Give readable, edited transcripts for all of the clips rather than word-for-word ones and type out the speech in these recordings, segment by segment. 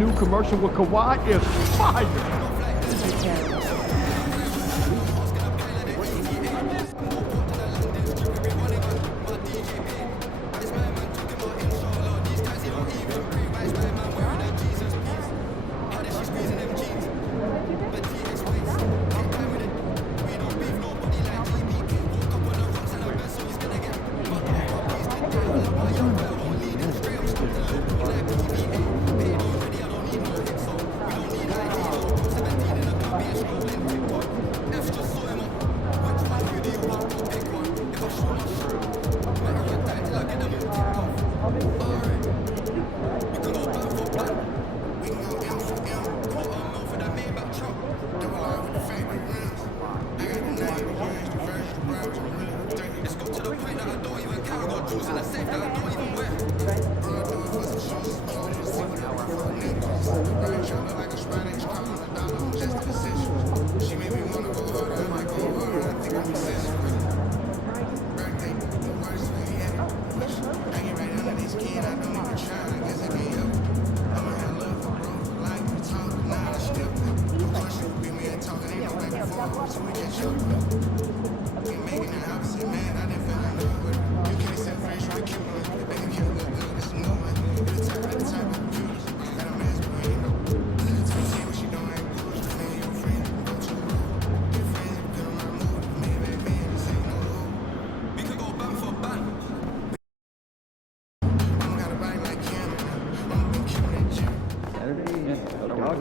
new commercial with Kawhi is fire.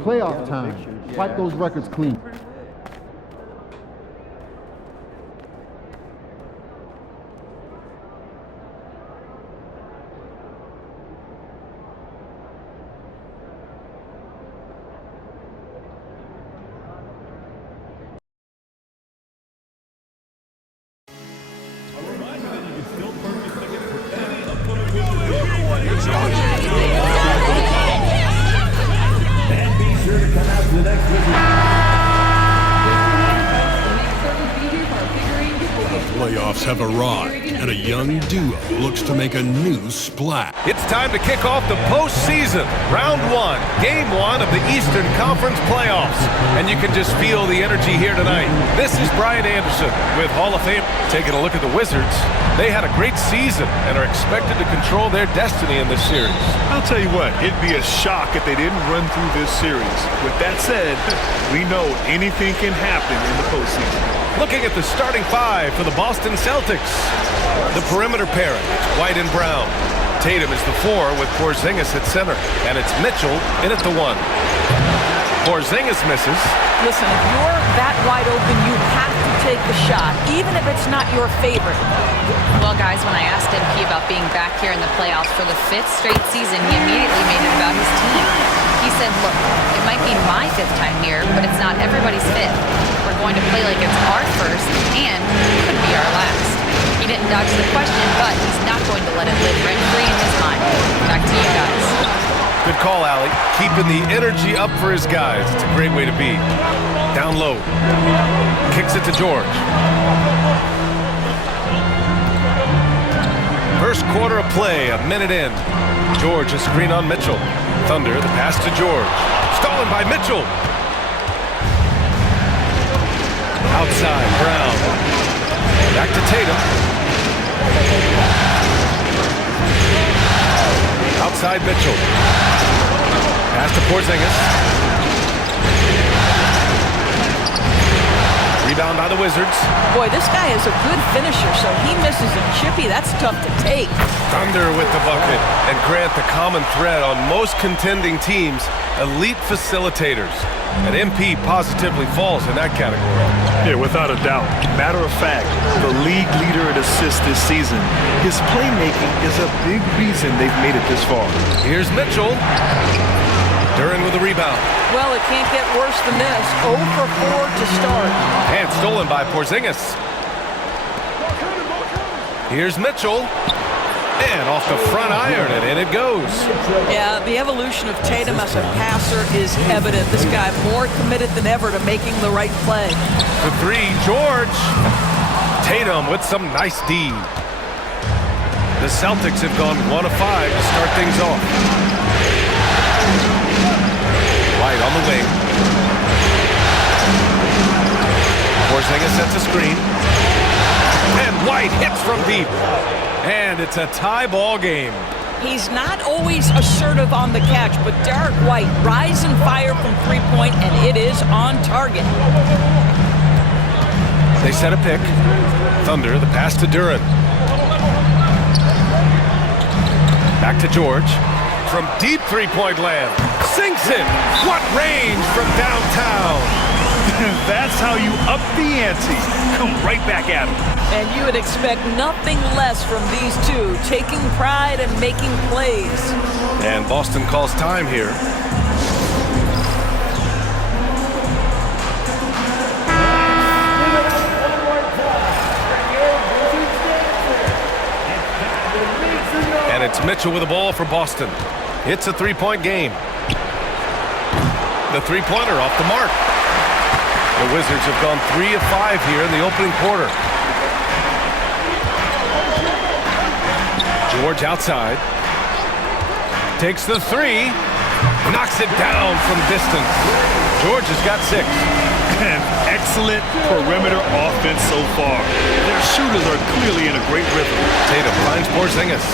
Playoff time. Wipe those records clean. Playoffs have arrived, and a young duo looks to make a new splash. It's time to kick off the postseason. Round one, game one of the Eastern Conference playoffs. And you can just feel the energy here tonight. This is Brian Anderson with Hall of Fame. Taking a look at the Wizards, they had a great season and are expected to control their destiny in this series. I'll tell you what, it'd be a shock if they didn't run through this series. With that said, we know anything can happen in the postseason. Looking at the starting five for the Boston Celtics. The perimeter pairing, White and Brown. Tatum is the 4 with Porzingis at center. And it's Mitchell in at the 1. Porzingis misses. Listen, if you're that wide open, you have to take the shot, even if it's not your favorite. Well, guys, when I asked MP about being back here in the playoffs for the 5th straight season, he immediately made it about his team. He said, look, it might be my 5th time here, but it's not everybody's 5th. We're going to play like it's our first, and it could be our last. He didn't dodge the question, but he's not going to let it live rent-free in his mind. Back to you guys. Good call, Allie. Keeping the energy up for his guys. It's a great way to be. Down low. Kicks it to George. First quarter of play, a minute in. George, a screen on Mitchell. Thunder, the pass to George. Stolen by Mitchell. Outside, Brown. Back to Tatum. Outside Mitchell. Pass to Porzingis. Rebound by the Wizards. Boy, this guy is a good finisher, so he misses a chippy. That's tough to take. Thunder with the bucket. And Grant, the common thread on most contending teams, elite facilitators. And MP positively falls in that category. Yeah, without a doubt. Matter of fact, the league leader in assists this season. His playmaking is a big reason they've made it this far. Here's Mitchell. Duren with a rebound. Well, it can't get worse than this. 0 for 4 to start. And stolen by Porzingis. Here's Mitchell. And off the front iron, and in it goes. Yeah, the evolution of Tatum as a passer is evident. This guy more committed than ever to making the right play. The 3, George. Tatum with some nice D. The Celtics have gone 1 of 5 to start things off. White on the wing. Porzingis sets a screen. And White hits from deep. And it's a tie ball game. He's not always assertive on the catch, but Derek White rise and fire from three-point, and it is on target. They set a pick. Thunder, the pass to Duren. Back to George. From deep three-point land. Sinks it. What range from downtown. That's how you up the ante. Come right back at him. And you would expect nothing less from these two, taking pride and making plays. And Boston calls time here. And it's Mitchell with the ball for Boston. It's a three-point game. The three-pointer off the mark. The Wizards have gone 3 of 5 here in the opening quarter. George outside. Takes the three. Knocks it down from distance. George has got 6. An excellent perimeter offense so far. Their shooters are clearly in a great rhythm. Tatum finds Porzingis.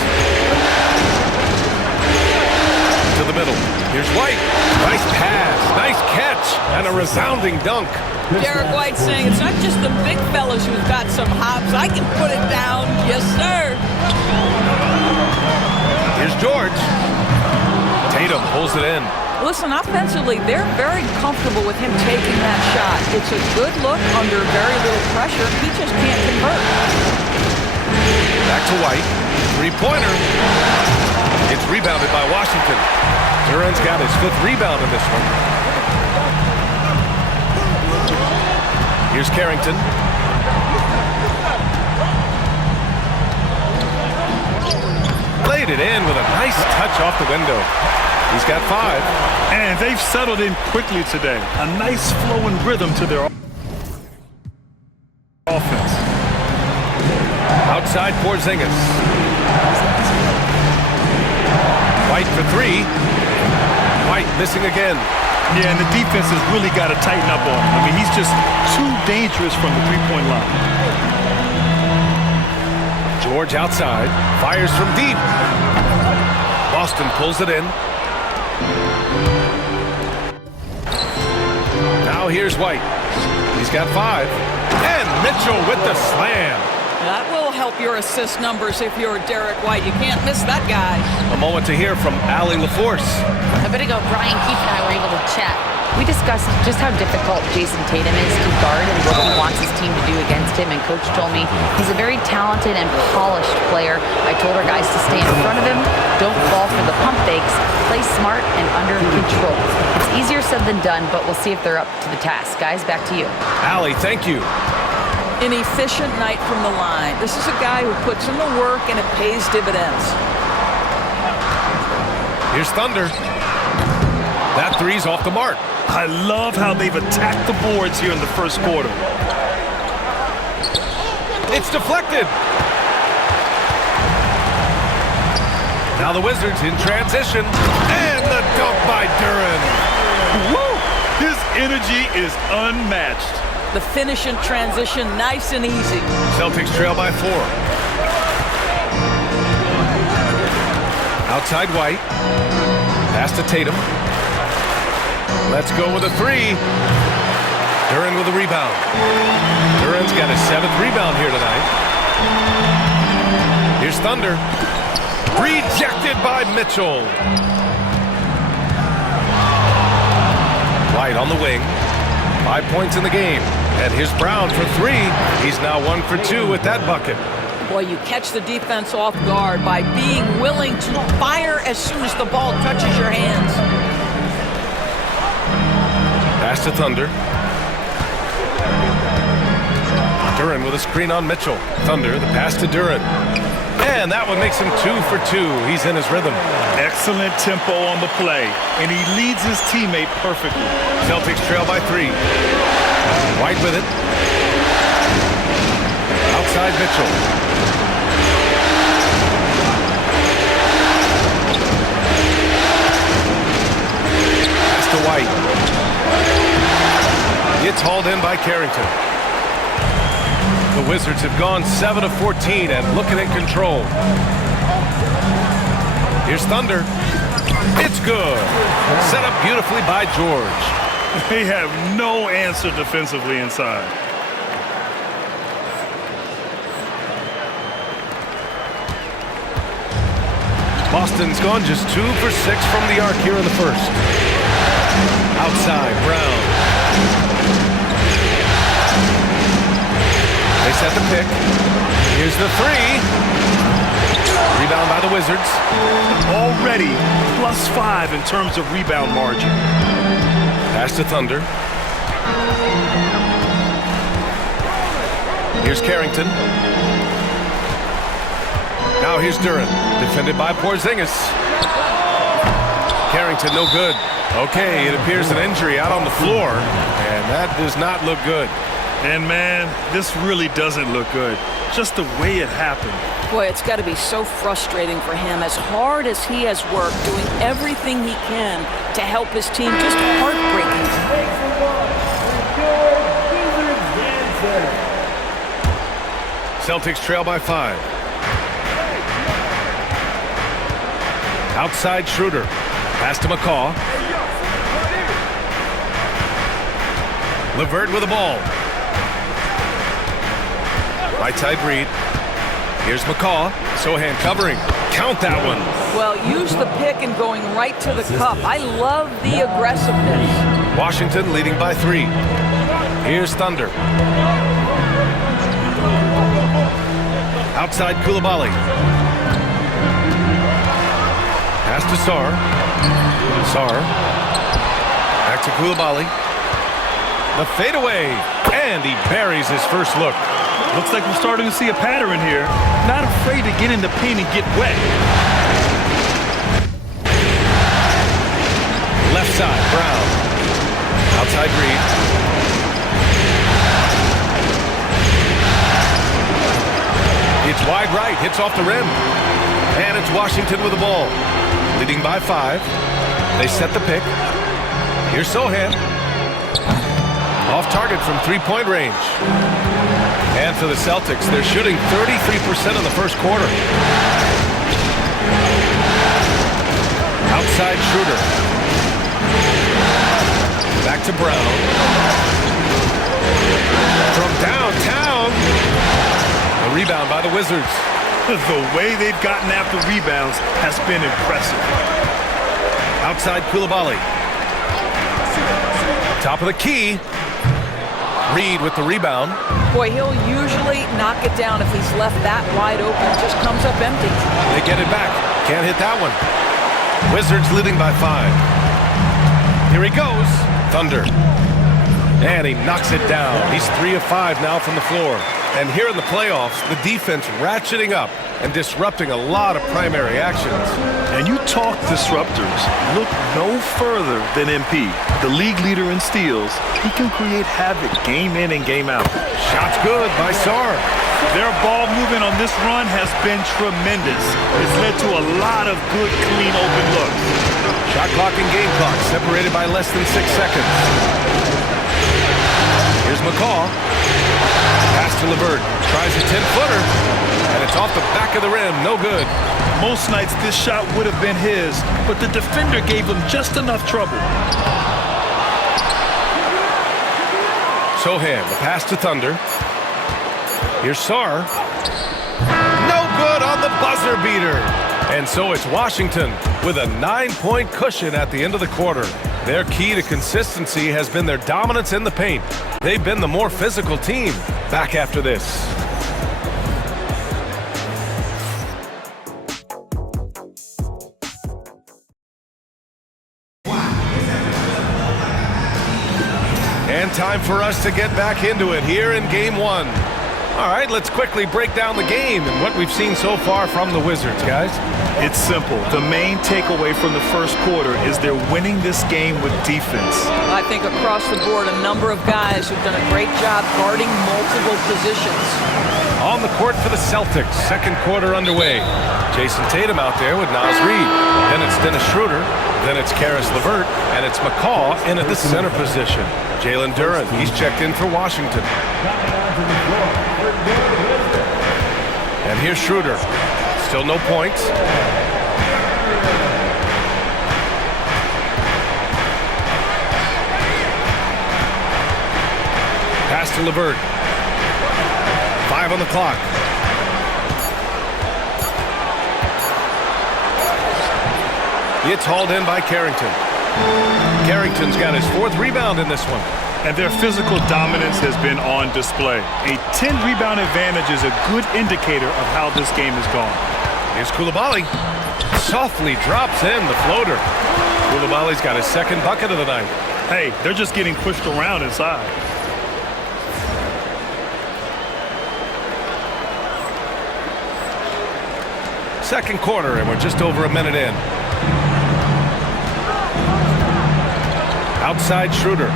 To the middle. Here's White. Nice pass. Nice catch. And a resounding dunk. Derek White saying it's not just the big fellas who've got some hops. I can put it down. Yes, sir. Here's George. Tatum pulls it in. Listen, offensively, they're very comfortable with him taking that shot. It's a good look under very little pressure. He just can't convert. Back to White. Three-pointer. It's rebounded by Washington. Duren's got his 5th rebound in this one. Here's Carrington. Played it in with a nice touch off the window. He's got 5. And they've settled in quickly today. A nice flowing rhythm to their offense. Outside Porzingis. White for 3. White missing again. Yeah, and the defense has really got to tighten up on him. I mean, he's just too dangerous from the three-point line. George outside. Fires from deep. Boston pulls it in. Now here's White. He's got 5. And Mitchell with the slam. That will help your assist numbers if you're Derek White. You can't miss that guy. A moment to hear from Allie LaForce. A bit ago, Brian Keefe and I were able to chat. We discussed just how difficult Jason Tatum is to guard and what he wants his team to do against him. And Coach told me he's a very talented and polished player. I told our guys to stay in front of him, don't fall for the pump fakes, play smart and under control. It's easier said than done, but we'll see if they're up to the task. Guys, back to you. Allie, thank you. An efficient night from the line. This is a guy who puts in the work and it pays dividends. Here's Thunder. That three's off the mark. I love how they've attacked the boards here in the first quarter. It's deflected. Now the Wizards in transition. And the dunk by Duren. Woo! His energy is unmatched. The finish in transition, nice and easy. Celtics trail by 4. Outside White. Pass to Tatum. Let's go with a 3. Duren with a rebound. Duren's got his 7th rebound here tonight. Here's Thunder. Rejected by Mitchell. White on the wing. 5 points in the game. And here's Brown for 3. He's now 1 for 2 with that bucket. Boy, you catch the defense off guard by being willing to fire as soon as the ball touches your hands. Pass to Thunder. Duren with a screen on Mitchell. Thunder, the pass to Duren. And that one makes him 2 for 2. He's in his rhythm. Excellent tempo on the play, and he leads his teammate perfectly. Celtics trail by 3. White with it. Outside Mitchell. Pass to White. hauled in by Carrington. The Wizards have gone 7 of 14 and looking in control. Here's Thunder. It's good. Set up beautifully by George. They have no answer defensively inside. Boston's gone just 2 for 6 from the arc here in the first. Outside, Brown. They set the pick. Here's the three. Rebound by the Wizards. Already +5 in terms of rebound margin. Pass to Thunder. Here's Carrington. Now here's Duren. Defended by Porzingis. Carrington no good. Okay, it appears an injury out on the floor, and that does not look good. And man, this really doesn't look good. Just the way it happened. Boy, it's got to be so frustrating for him. As hard as he has worked, doing everything he can to help his team, just heartbreaking. Celtics trail by 5. Outside Schroeder. Pass to McCaw. LeVert with the ball. Right side Reed. Here's McCaw. Sohan covering. Count that one. Well, use the pick and going right to the cup. I love the aggressiveness. Washington leading by 3. Here's Thunder. Outside Coulibaly. Pass to Sarr. Sarr. Back to Coulibaly. The fadeaway. And he buries his first look. Looks like we're starting to see a pattern here. Not afraid to get in the paint and get wet. Left side, Brown. Outside Reed. It's wide right, hits off the rim. And it's Washington with the ball. Leading by 5. They set the pick. Here's Sohan. Off target from 3-point range. And for the Celtics, they're shooting 33% in the first quarter. Outside Schroeder. Back to Brown. From downtown. A rebound by the Wizards. The way they've gotten after rebounds has been impressive. Outside Coulibaly. Top of the key. Reed with the rebound. Boy, he'll usually knock it down if he's left that wide open. It just comes up empty. They get it back. Can't hit that one. Wizards leading by 5. Here he goes. Thunder. And he knocks it down. He's 3 of 5 now from the floor. And here in the playoffs, the defense ratcheting up and disrupting a lot of primary actions. And you talk disruptors. Look no further than MP. The league leader in steals. He can create havoc game in and game out. Shots good by Sarr. Their ball movement on this run has been tremendous. It's led to a lot of good, clean, open looks. Shot clock and game clock separated by less than 6 seconds. Here's McCaw. Pass to LeVert. Tries a 10-footer. And it's off the back of the rim. No good. Most nights this shot would have been his, but the defender gave him just enough trouble. Sohan, the pass to Thunder. Here's Sarr. No good on the buzzer beater. And so it's Washington with a 9-point cushion at the end of the quarter. Their key to consistency has been their dominance in the paint. They've been the more physical team. Back after this. And time for us to get back into it here in Game 1. All right, let's quickly break down the game and what we've seen so far from the Wizards, guys. It's simple. The main takeaway from the first quarter is they're winning this game with defense. I think across the board, a number of guys who've done a great job guarding multiple positions. On the court for the Celtics. Second quarter underway. Jason Tatum out there with Naz Reid. Then it's Dennis Schroeder. Then it's Karis LeVert. And it's McCaw in at the center position. Jalen Duren, he's checked in for Washington. And here's Schroeder. Still no points. Pass to LeVert. 5 on the clock. It's hauled in by Carrington. Carrington's got his 4th rebound in this one. And their physical dominance has been on display. A 10-rebound advantage is a good indicator of how this game has gone. Here's Coulibaly. Softly drops in the floater. Coulibaly's got his 2nd bucket of the night. Hey, they're just getting pushed around inside. Second quarter, and we're just over a minute in. Outside Schroeder.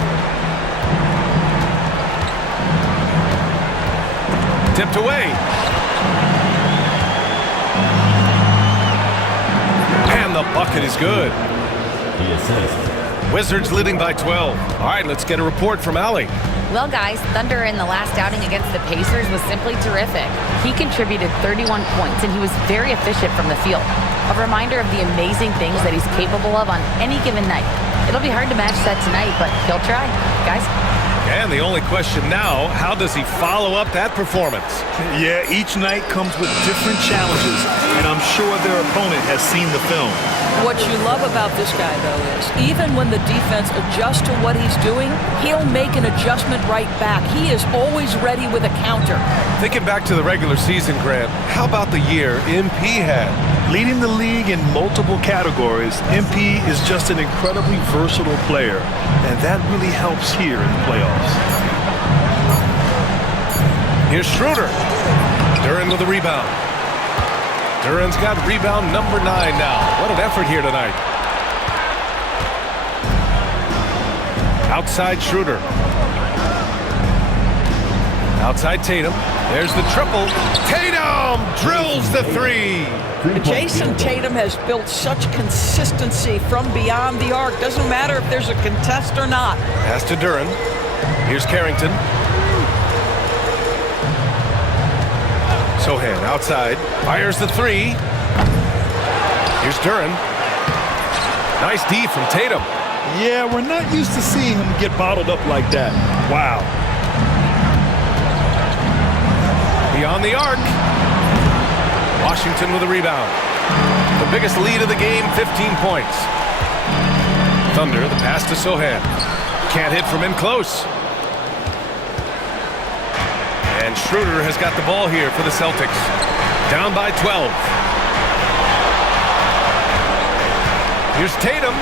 Tipped away. And the bucket is good. Wizards leading by 12. All right, let's get a report from Allie. Well, guys, Thunder in the last outing against the Pacers was simply terrific. He contributed 31 points, and he was very efficient from the field. A reminder of the amazing things that he's capable of on any given night. It'll be hard to match that tonight, but he'll try. Guys? And the only question now, how does he follow up that performance? Yeah, each night comes with different challenges, and I'm sure their opponent has seen the film. What you love about this guy, though, is even when the defense adjusts to what he's doing, he'll make an adjustment right back. He is always ready with a counter. Thinking back to the regular season, Grant, how about the year MP had? Leading the league in multiple categories, MP is just an incredibly versatile player, and that really helps here in the playoffs. Here's Schroeder. Duren with a rebound. Duren's got rebound number 9 now. What an effort here tonight. Outside Schroeder. Outside Tatum. There's the triple. Tatum drills the 3. Jason Tatum has built such consistency from beyond the arc. Doesn't matter if there's a contest or not. Pass to Duren. Here's Carrington. Sohan outside. Fires the 3. Here's Duren. Nice D from Tatum. Yeah, we're not used to seeing him get bottled up like that. Wow. Beyond the arc. Washington with a rebound. The biggest lead of the game, 15 points. Thunder, the pass to Sohan. Can't hit from in close. And Schroeder has got the ball here for the Celtics. Down by 12. Here's Tatum.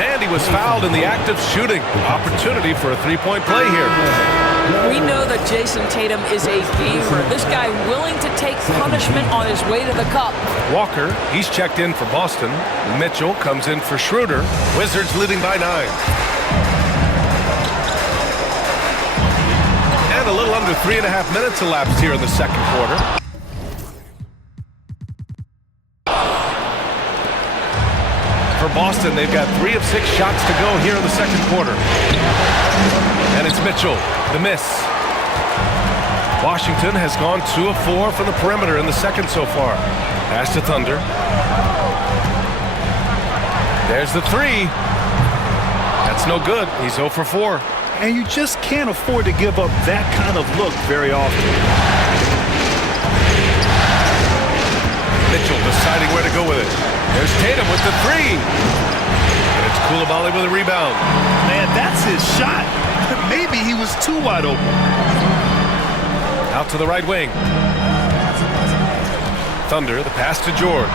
And he was fouled in the act of shooting. Opportunity for a 3-point play here. We know that Jason Tatum is a gamer. This guy willing to take punishment on his way to the cup. Walker, he's checked in for Boston. Mitchell comes in for Schroeder. Wizards leading by 9. And a little under 3.5 minutes elapsed here in the second quarter. For Boston, they've got 3 of 6 shots to go here in the second quarter. And it's Mitchell, the miss. Washington has gone 2 of 4 from the perimeter in the second so far. Pass to Thunder. There's the 3. That's no good. He's 0 for 4. And you just can't afford to give up that kind of look very often. Mitchell deciding where to go with it. There's Tatum with the 3. And it's Coulibaly with a rebound. Man, that's his shot. Maybe he was too wide open. Out to the right wing. Thunder, the pass to George.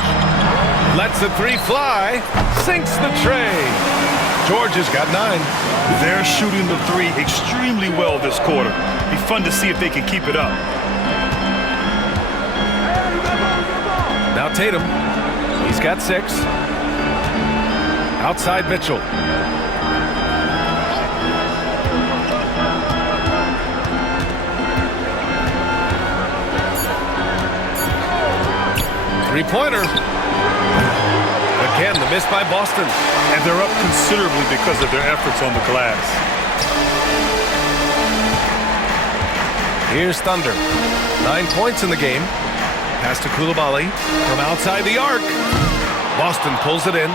Lets the 3 fly. Sinks the tray. George has got 9. They're shooting the 3 extremely well this quarter. Be fun to see if they can keep it up. Now Tatum. He's got 6. Outside Mitchell. Three-pointer. Again, the miss by Boston. And they're up considerably because of their efforts on the glass. Here's Thunder. 9 points in the game. Pass to Coulibaly from outside the arc. Boston pulls it in.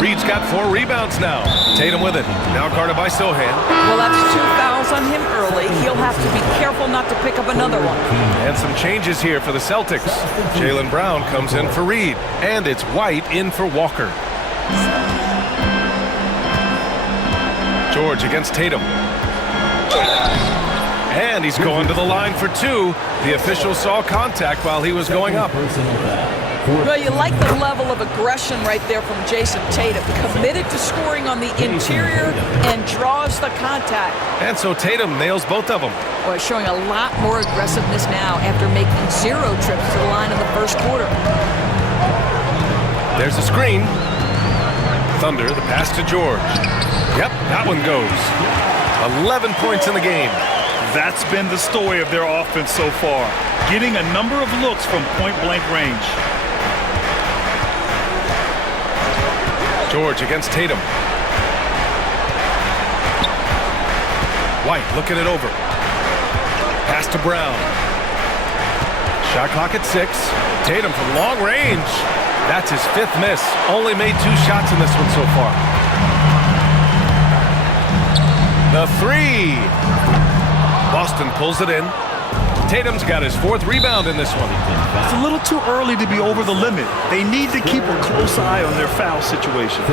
Reed's got 4 rebounds now. Tatum with it. Now guarded by Sohan. Well, that's 2 fouls on him early. He'll have to be careful not to pick up another one. And some changes here for the Celtics. Jaylen Brown comes in for Reed. And it's White in for Walker. George against Tatum. And he's going to the line for 2. The official saw contact while he was going up. Well, you like the level of aggression right there from Jason Tatum. Committed to scoring on the interior and draws the contact. And so Tatum nails both of them. Boy, showing a lot more aggressiveness now after making 0 trips to the line in the first quarter. There's a screen. Thunder, the pass to George. Yep, that one goes. 11 points in the game. That's been the story of their offense so far. Getting a number of looks from point-blank range. George against Tatum. White looking it over. Pass to Brown. Shot clock at 6. Tatum from long range. That's his 5th miss. Only made 2 shots in this one so far. The 3. Boston pulls it in. Tatum's got his 4th rebound in this one. It's a little too early to be over the limit. They need to keep a close eye on their foul situation.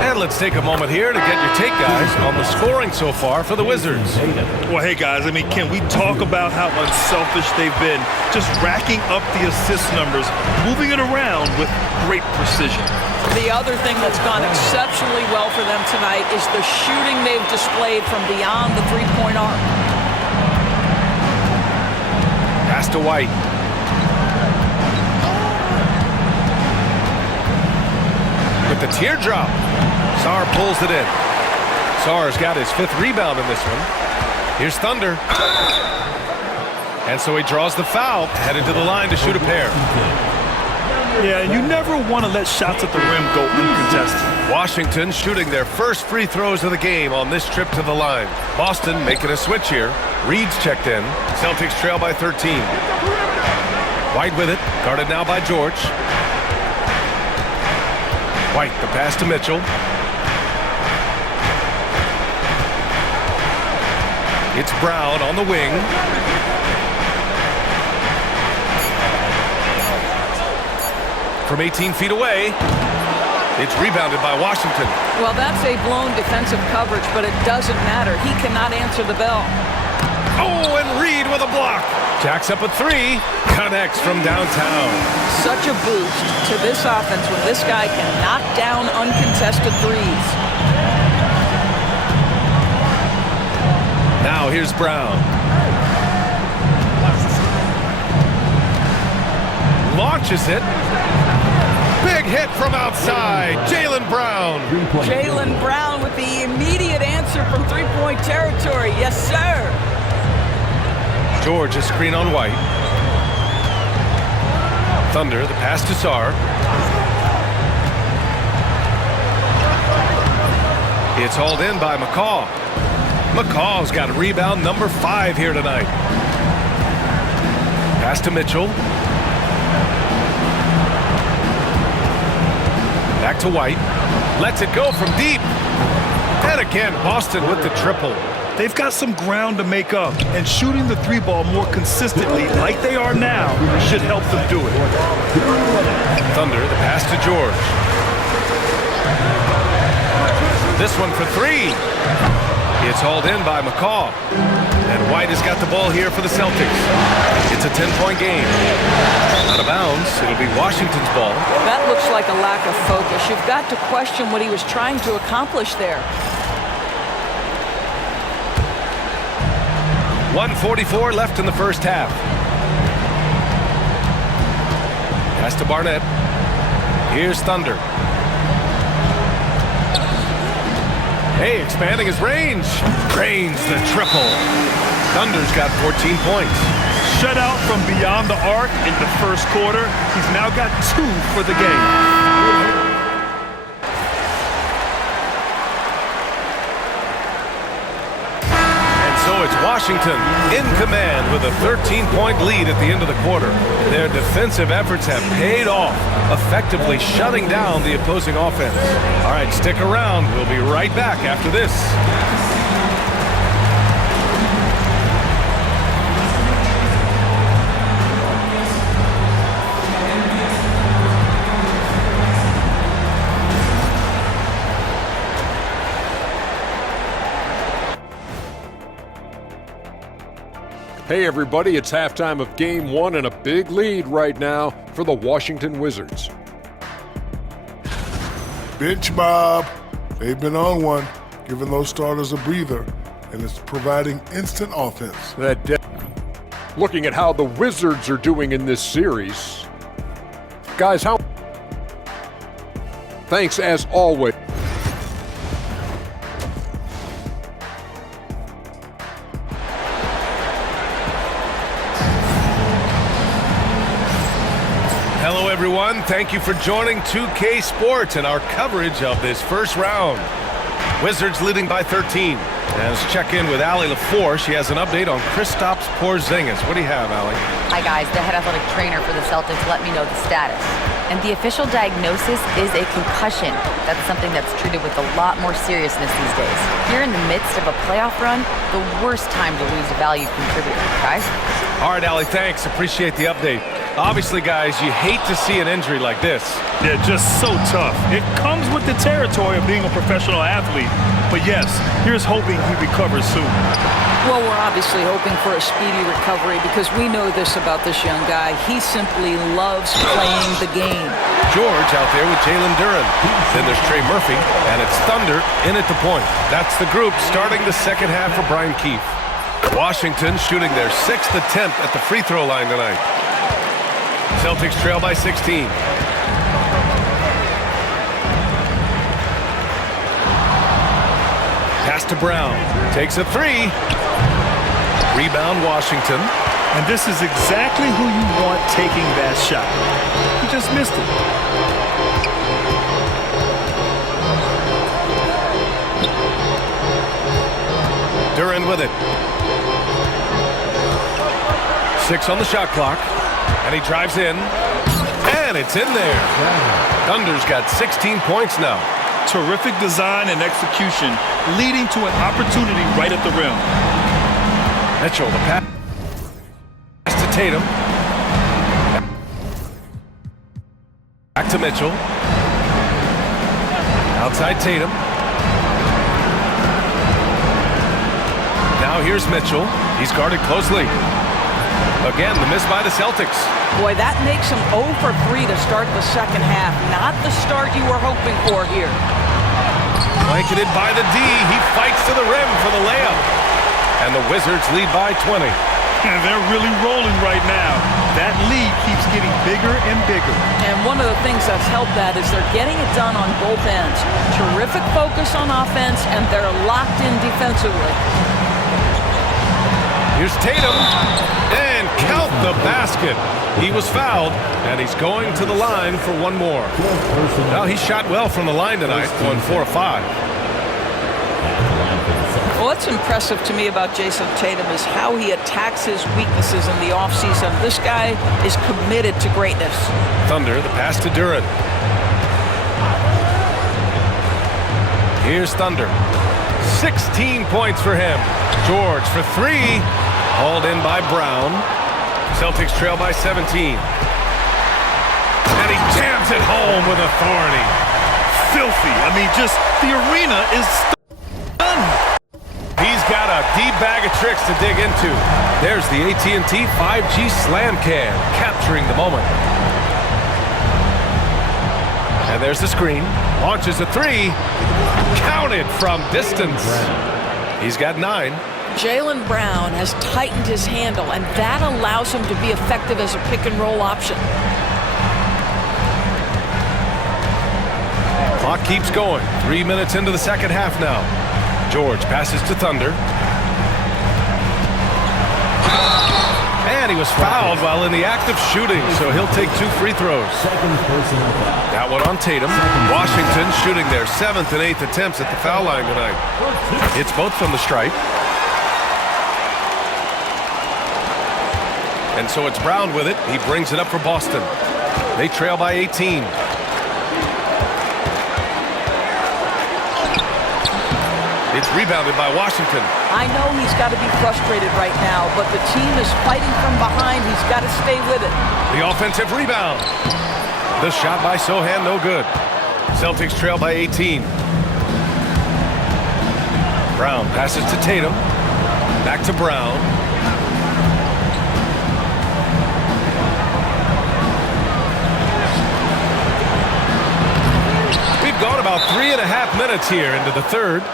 And let's take a moment here to get your take, guys, on the scoring so far for the Wizards. Well, hey, guys, I mean, can we talk about how unselfish they've been? Just racking up the assist numbers, moving it around with great precision. The other thing that's gone exceptionally well for them tonight is the shooting they've displayed from beyond the three-point arc. Pass to White. With the teardrop, Sarr pulls it in. Sarr's got his 5th rebound in this one. Here's Thunder. And so he draws the foul, headed to the line to shoot a pair. Yeah, you never want to let shots at the rim go uncontested. Washington shooting their first free throws of the game on this trip to the line. Boston making a switch here. Reed's checked in. Celtics trail by 13. White with it, guarded now by George. White, the pass to Mitchell. It's Brown on the wing. From 18 feet away, it's rebounded by Washington. Well, that's a blown defensive coverage, but it doesn't matter. He cannot answer the bell. Oh, and Reed with a block. Jacks up a 3, connects from downtown. Such a boost to this offense when this guy can knock down uncontested threes. Now here's Brown. Launches it. Big hit from outside. Jaylen Brown. Jaylen Brown with the immediate answer from three-point territory. Yes, sir. George, a screen on White. Thunder, the pass to Sarr. It's hauled in by McCaw. McCaw's got rebound number 5 here tonight. Pass to Mitchell. Back to White. Lets it go from deep. And again, Boston with the triple. They've got some ground to make up, and shooting the 3-ball more consistently like they are now should help them do it. Thunder, the pass to George. This one for 3. It's hauled in by McCaw. And White has got the ball here for the Celtics. It's a 10-point game. Out of bounds, it'll be Washington's ball. That looks like a lack of focus. You've got to question what he was trying to accomplish there. 1:44 left in the first half. Pass to Barnett. Here's Thunder. Hey, expanding his range. Drains the triple. Thunder's got 14 points. shutout from beyond the arc in the first quarter. He's now got 2 for the game. So it's Washington in command with a 13-point lead at the end of the quarter. Their defensive efforts have paid off, effectively shutting down the opposing offense. All right, stick around. We'll be right back after this. Hey everybody, it's halftime of Game 1 and a big lead right now for the Washington Wizards. Bench Bob. They've been on one, giving those starters a breather, and it's providing instant offense. Looking at how the Wizards are doing in this series. Guys, thanks as always. Hello, everyone. Thank you for joining 2K Sports and our coverage of this first round. Wizards leading by 13. And let's check in with Allie LaFour. She has an update on Kristaps Porzingis. What do you have, Allie? Hi, guys. The head athletic trainer for the Celtics let me know the status. And the official diagnosis is a concussion. That's something that's treated with a lot more seriousness these days. Here in the midst of a playoff run, the worst time to lose a valued contributor, guys. All right, Allie, thanks. Appreciate the update. Obviously, guys, you hate to see an injury like this. Yeah, just so tough. It comes with the territory of being a professional athlete. But yes, here's hoping he recovers soon. Well, we're obviously hoping for a speedy recovery because we know this about this young guy. He simply loves playing the game. George out there with Jalen Duren. Then there's Trey Murphy, and it's Thunder in at the point. That's the group starting the second half for Brian Keefe. Washington shooting their 6th attempt at the free throw line tonight. Celtics trail by 16. Pass to Brown. Takes a 3. Rebound Washington. And this is exactly who you want taking that shot. He just missed it. Duren with it. 6 on the shot clock. And he drives in. And it's in there. Thunder's got 16 points now. Terrific design and execution, leading to an opportunity right at the rim. Mitchell, the pass to Tatum. Back to Mitchell. Outside Tatum. Now here's Mitchell. He's guarded closely. Again, the miss by the Celtics. Boy, that makes him 0 for 3 to start the second half. Not the start you were hoping for here. Blanketed by the D. He fights to the rim for the layup. And the Wizards lead by 20. And they're really rolling right now. That lead keeps getting bigger and bigger. And one of the things that's helped that is they're getting it done on both ends. Terrific focus on offense, and they're locked in defensively. Here's Tatum. And count the basket. He was fouled, and he's going to the line for one more. Now, he shot well from the line tonight, going 4 of 5. Well, what's impressive to me about Jason Tatum is how he attacks his weaknesses in the offseason. This guy is committed to greatness. Thunder, the pass to Duren. Here's Thunder. 16 points for him. George for 3. Hauled in by Brown. Celtics trail by 17. And he jams it home with authority. Filthy. I mean, just the arena is stunned. He's got a deep bag of tricks to dig into. There's the AT&T 5G Slam Cam, capturing the moment. And there's the screen. Launches a 3. Counted from distance. He's got 9. Jaylen Brown has tightened his handle, and that allows him to be effective as a pick-and-roll option. Clock keeps going. 3 minutes into the second half now. George passes to Thunder. And he was fouled while in the act of shooting, so he'll take 2 free throws. That one on Tatum. Washington shooting their 7th and 8th attempts at the foul line tonight. It's both from the stripe. And so it's Brown with it. He brings it up for Boston. They trail by 18. It's rebounded by Washington. I know he's got to be frustrated right now, but the team is fighting from behind. He's got to stay with it. The offensive rebound. The shot by Sohan, no good. Celtics trail by 18. Brown passes to Tatum. Back to Brown. We've gone about 3.5 minutes here into the third.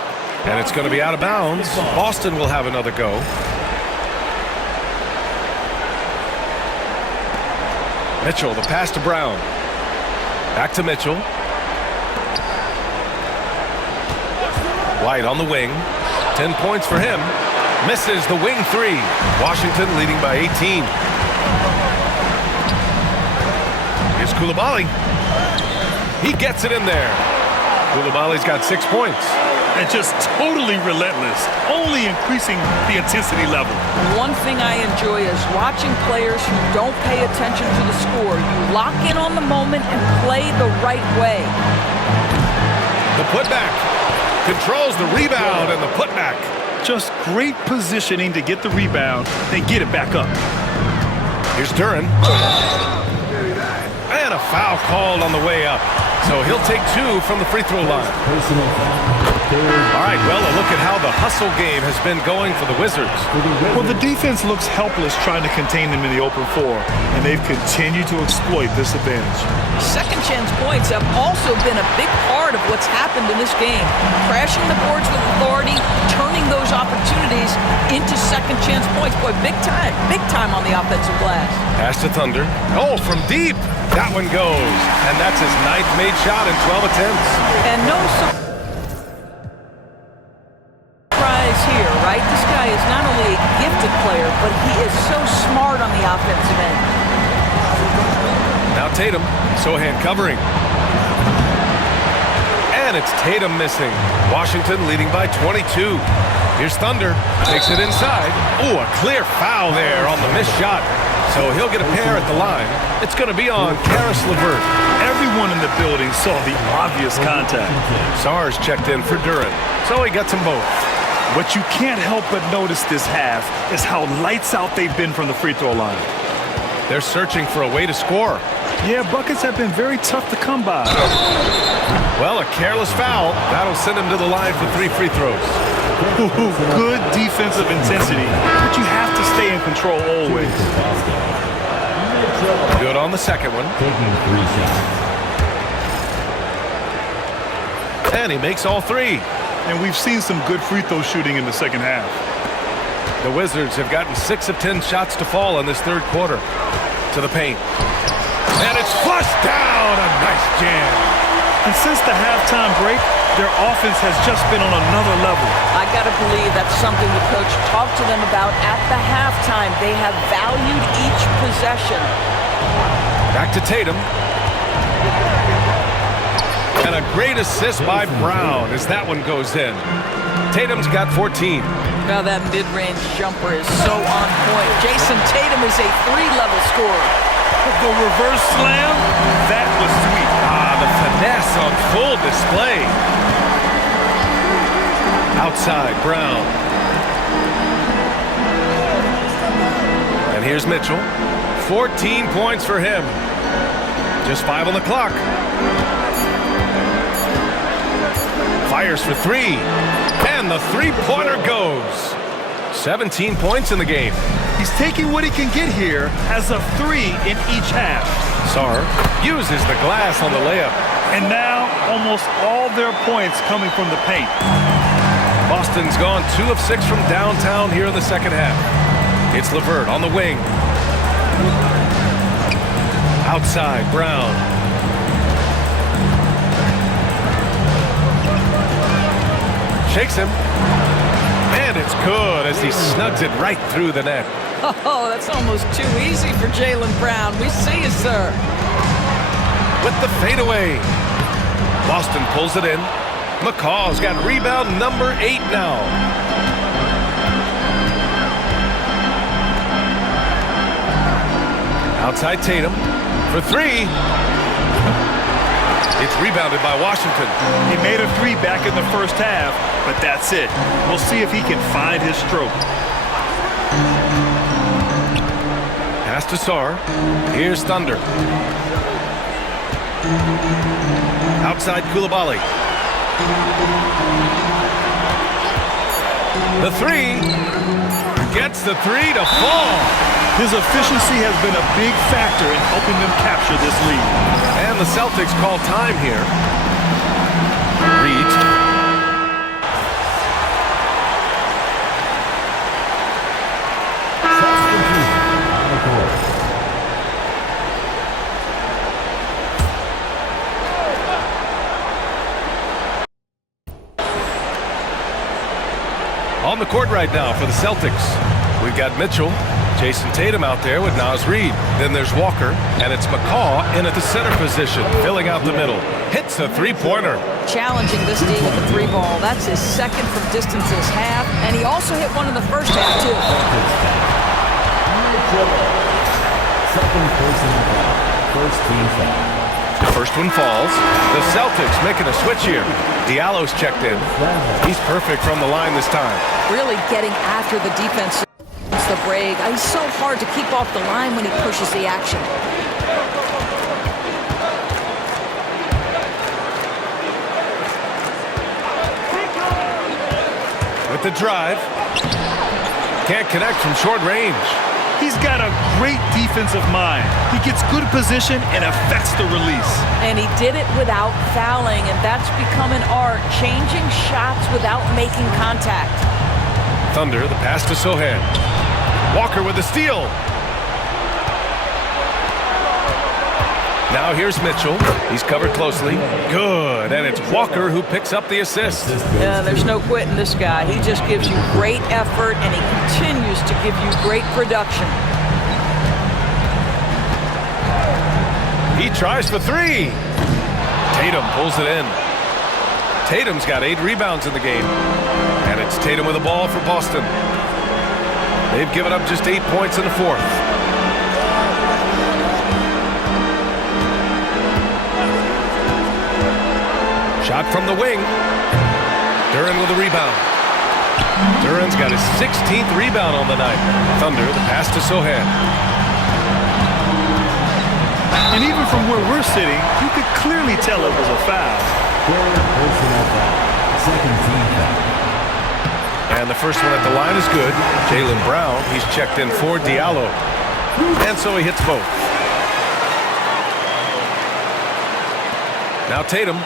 And it's going to be out of bounds. Boston will have another go. Mitchell, the pass to Brown. Back to Mitchell. White on the wing. 10 points for him. Misses the wing 3. Washington leading by 18. Here's Coulibaly. He gets it in there. Coulibaly's got 6 points. And just totally relentless, only increasing the intensity level. One thing I enjoy is watching players who don't pay attention to the score. You lock in on the moment and play the right way. The putback. Controls the rebound and the putback. Just great positioning to get the rebound, then get it back up. Here's Duren. And a foul called on the way up. So he'll take 2 from the free throw line. All right, well, a look at how the hustle game has been going for the Wizards. Well, the defense looks helpless trying to contain them in the open floor, and they've continued to exploit this advantage. Second chance points have also been a big part of what's happened in this game. Crashing the boards with authority, turning those opportunities into second chance points. Boy, big time on the offensive glass. Pass to Thunder. Oh, from deep. That one goes. And that's his 9th made shot in 12 attempts. And no surprise here, right? This guy is not only a gifted player, but he is so smart on the offensive end. Now Tatum. Sohan covering. And it's Tatum missing. Washington leading by 22. Here's Thunder. Takes it inside. Oh, a clear foul there on the missed shot. So he'll get a pair at the line. It's going to be on Caris LeVert. Everyone in the building saw the obvious contact. Sars checked in for Duren. So he gets them both. What you can't help but notice this half is how lights out they've been from the free throw line. They're searching for a way to score. Yeah, buckets have been very tough to come by. Well, a careless foul. That'll send him to the line for 3 free throws. Good defensive intensity, but you have to stay in control always. Good on the second one. And he makes all 3. And we've seen some good free throw shooting in the second half. The Wizards have gotten 6 of 10 shots to fall in this third quarter. To the paint. And it's flushed down. A nice jam. And since the halftime break, their offense has just been on another level. I got to believe that's something the coach talked to them about at the halftime. They have valued each possession. Back to Tatum. And a great assist by Brown as that one goes in. Tatum's got 14. Now that mid-range jumper is so on point. Jason Tatum is a 3-level scorer. The reverse slam, that was sweet. The finesse on full display. Outside, Brown. And here's Mitchell. 14 points for him. Just 5 on the clock. Fires for 3. And the three-pointer goes. 17 points in the game. He's taking what he can get here as a 3 in each half. Sar uses the glass on the layup. And now almost all their points coming from the paint. Boston's gone 2 of 6 from downtown here in the second half. It's LeVert on the wing. Outside, Brown. Shakes him. And it's good as he snugs it right through the net. Oh, that's almost too easy for Jaylen Brown. We see you, sir. With the fadeaway. Boston pulls it in. McCaw's got rebound number 8 now. Outside Tatum for 3. It's rebounded by Washington. He made a 3 back in the first half, but that's it. We'll see if he can find his stroke. Pass to Sarr. Here's Thunder. Outside Koulibaly. The 3. Gets the 3 to fall. His efficiency has been a big factor in helping them capture this lead. And the Celtics call time here. Reed. On the court right now for the Celtics, we've got Mitchell. Jason Tatum out there with Naz Reid. Then there's Walker, and it's McCaw in at the center position, filling out the middle. Hits a three-pointer. Challenging this D with the 3 ball. That's his second from distance this half, and he also hit one in the first half, too. Second personal foul. First team foul. The first one falls. The Celtics making a switch here. Diallo's checked in. He's perfect from the line this time. Really getting after the defense. The break. He's so hard to keep off the line when he pushes the action. With the drive. Can't connect from short range. He's got a great defensive mind. He gets good position and affects the release. And he did it without fouling, and that's become an art, changing shots without making contact. Thunder, the pass to Sohan. Walker with the steal. Now here's Mitchell. He's covered closely. Good. And it's Walker who picks up the assist. Yeah, there's no quitting this guy. He just gives you great effort, and he continues to give you great production. He tries for 3. Tatum pulls it in. Tatum's got 8 rebounds in the game. And it's Tatum with the ball for Boston. They've given up just 8 points in the fourth. Shot from the wing. Duren with a rebound. Duren's got his 16th rebound on the night. Thunder, the pass to Sohan. And even from where we're sitting, you could clearly tell it was a foul. Personal foul. Second team foul. And the first one at the line is good. Jaylen Brown, he's checked in for Diallo. And so he hits both. Now Tatum.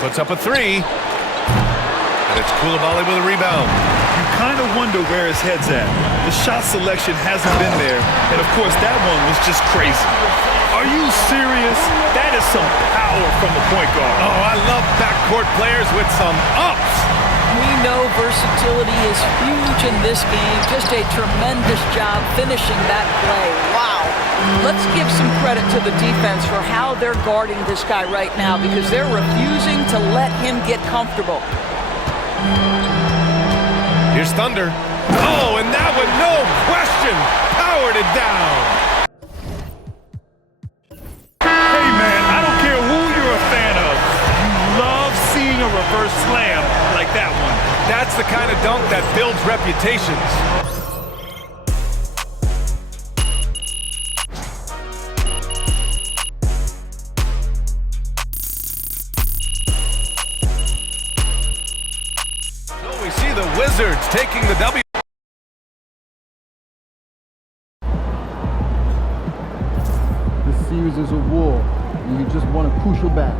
Puts up a 3. And it's Koulibaly with a rebound. You kind of wonder where his head's at. The shot selection hasn't been there. And of course, that one was just crazy. Are you serious? That is some power from the point guard. Oh, I love backcourt players with some ups. We know versatility is huge in this game. Just a tremendous job finishing that play. Wow. Let's give some credit to the defense for how they're guarding this guy right now, because they're refusing to let him get comfortable. Here's Thunder. Oh, and that one, no question, powered it down. Reverse slam like that one. That's the kind of dunk that builds reputations. So we see the Wizards taking the W. This series is a war, and you just want to push your back.